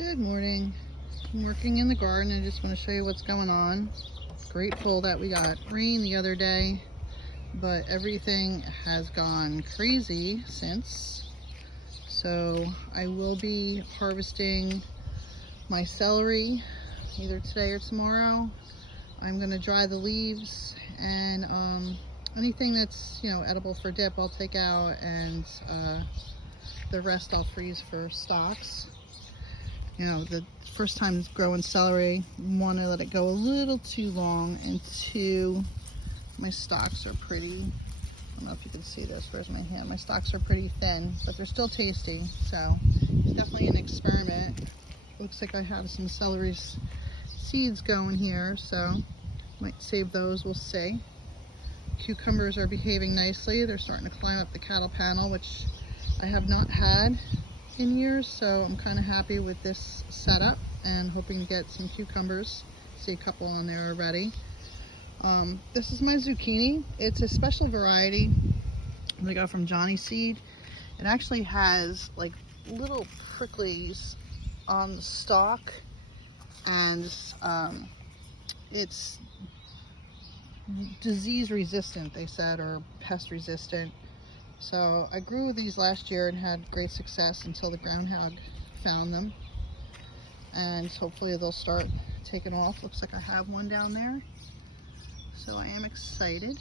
Good morning. I'm working in the garden. I just want to show you what's going on. Grateful that we got rain the other day, but everything has gone crazy since. So I will be harvesting my celery either today or tomorrow. I'm going to dry the leaves, and anything that's edible for dip I'll take out, and the rest I'll freeze for stocks. The first time growing celery, want to let it go a little too long, and two, my stalks are pretty, I don't know if you can see this, where's my hand? My stalks are pretty thin, but they're still tasty, so it's definitely an experiment. Looks like I have some celery seeds going here, so might save those, we'll see. Cucumbers are behaving nicely. They're starting to climb up the cattle panel, which I have not had in years, so I'm kind of happy with this setup and hoping to get some cucumbers. See a couple on there already. This is my zucchini. It's a special variety I got from Johnny Seed. It actually has like little pricklies on the stalk, and it's disease resistant, they said, or pest resistant. So I grew these last year and had great success until the groundhog found them, and hopefully they'll start taking off. Looks like I have one down there, so I am excited.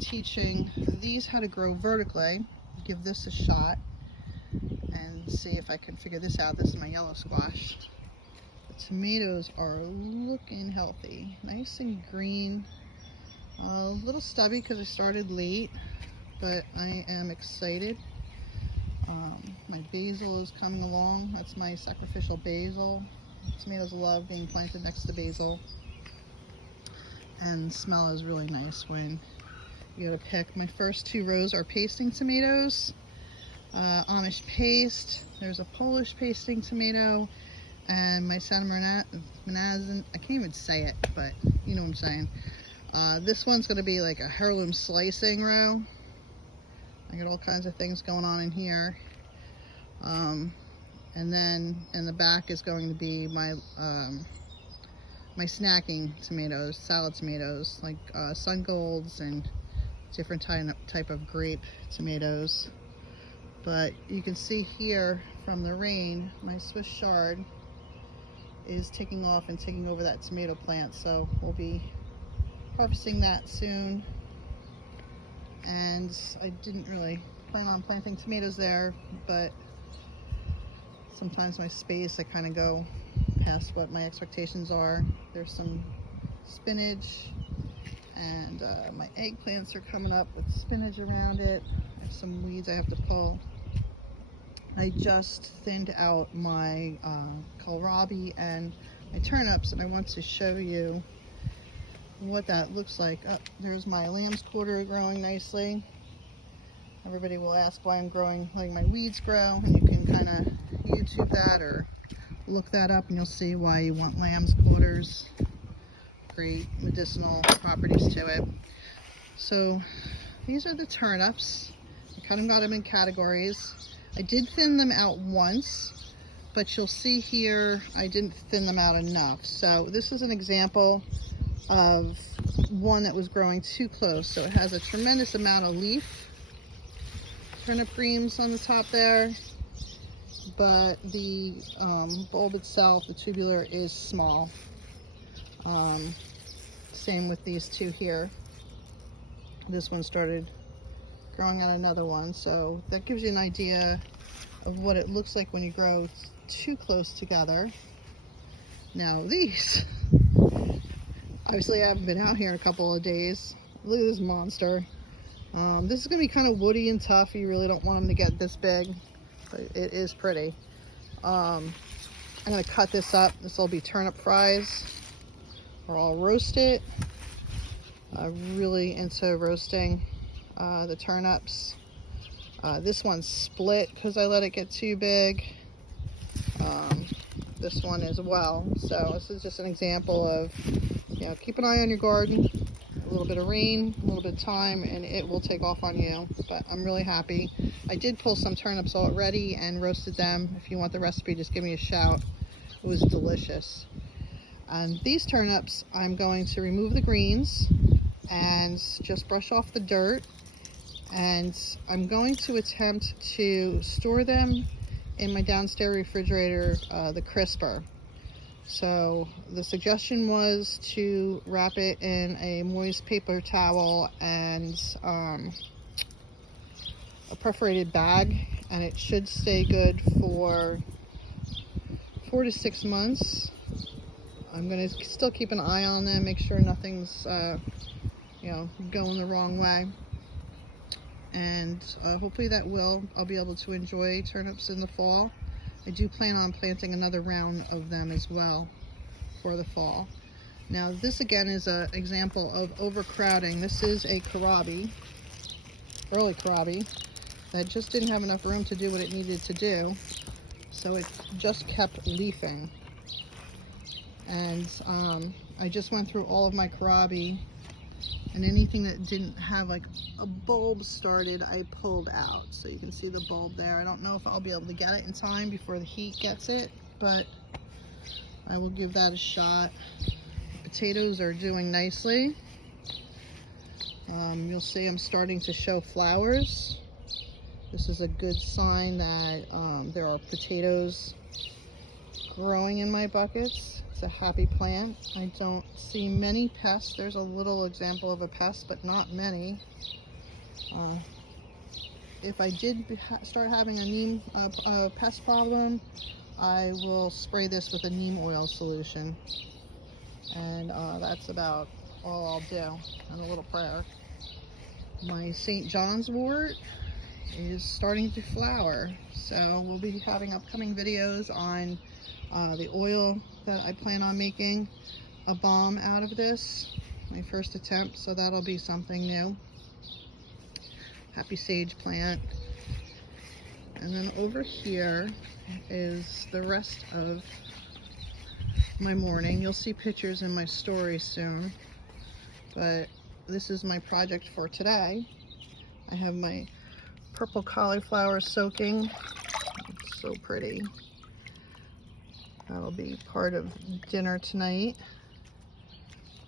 Teaching these how to grow vertically. Give this a shot and see if I can figure this out. This is my yellow squash. The tomatoes are looking healthy, nice and green. A little stubby because I started late, but I am excited. My basil is coming along. That's my sacrificial basil. Tomatoes love being planted next to basil, and the smell is really nice when you gotta pick. My first two rows are pasting tomatoes, Amish paste. There's a Polish pasting tomato, and my Santa Manazan. I can't even say it, but you know what I'm saying. This one's gonna be like a heirloom slicing row. I got all kinds of things going on in here. And then in the back is going to be my my snacking tomatoes, salad tomatoes, like Sun Golds and different type of grape tomatoes. But you can see here from the rain, my Swiss chard is taking off and taking over that tomato plant. So we'll be harvesting that soon. And I didn't really plan on planting tomatoes there, but sometimes my space, I kind of go past what my expectations are. There's some spinach, and my eggplants are coming up with spinach around it. I have some weeds I have to pull. I just thinned out my kohlrabi and my turnips, and I want to show you what that looks like. Oh, there's my lamb's quarter growing nicely. Everybody will ask why I'm growing like my weeds grow, and you can kind of YouTube that or look that up and you'll see why you want lamb's quarters. Great medicinal properties to it. So these are the turnips. I kind of got them in categories. I did thin them out once, but you'll see here I didn't thin them out enough. So this is an example of one that was growing too close. So it has a tremendous amount of leaf, turnip greens on the top there, but the bulb itself, the tubular, is small. Same with these two here. This one started growing on another one, so that gives you an idea of what it looks like when you grow too close together. Now these, obviously I haven't been out here in a couple of days. Look at this monster. This is going to be kind of woody and tough. You really don't want them to get this big, but it is pretty. I'm going to cut this up. This will be turnip fries, or I'll roast it. I'm really into roasting the turnips. This one's split because I let it get too big. This one as well. So this is just an example of, keep an eye on your garden. A little bit of rain, a little bit of time, and it will take off on you. But I'm really happy. I did pull some turnips already and roasted them. If you want the recipe, just give me a shout. It was delicious. And these turnips, I'm going to remove the greens and just brush off the dirt. And I'm going to attempt to store them in my downstairs refrigerator, the crisper. So the suggestion was to wrap it in a moist paper towel and a perforated bag, and it should stay good for 4 to 6 months. I'm going to still keep an eye on them, make sure nothing's going the wrong way. And hopefully I'll be able to enjoy turnips in the fall. I do plan on planting another round of them as well for the fall. Now this again is an example of overcrowding. This is a kohlrabi, early kohlrabi, that just didn't have enough room to do what it needed to do, so it just kept leafing. And I just went through all of my kohlrabi, and anything that didn't have like a bulb started, I pulled out. So you can see the bulb there. I don't know if I'll be able to get it in time before the heat gets it, but I will give that a shot. The potatoes are doing nicely. You'll see I'm starting to show flowers. This is a good sign that there are potatoes growing in my buckets. It's a happy plant. I don't see many pests. There's a little example of a pest, but not many. If I did start having a pest problem, I will spray this with a neem oil solution. And that's about all I'll do, and a little prayer. My St. John's wort is starting to flower, so we'll be having upcoming videos on the oil that I plan on making a balm out of this, my first attempt, so that'll be something new. Happy sage plant. And then over here is the rest of my morning. You'll see pictures in my story soon, but this is my project for today. I have my purple cauliflower soaking. It's so pretty. That'll be part of dinner tonight.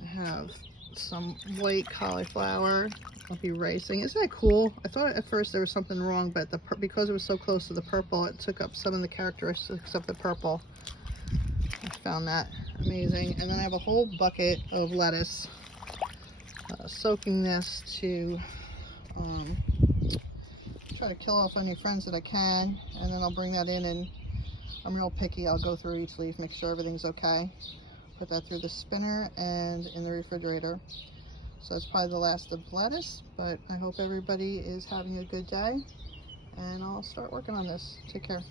I have some white cauliflower. I'll be ricing. Isn't that cool? I thought at first there was something wrong, but because it was so close to the purple, it took up some of the characteristics of the purple. I found that amazing. And then I have a whole bucket of lettuce. Soaking this to try to kill off any friends that I can, and then I'll bring that in, and I'm real picky. I'll go through each leaf, make sure everything's okay. Put that through the spinner and in the refrigerator. So that's probably the last of lettuce, but I hope everybody is having a good day, and I'll start working on this. Take care.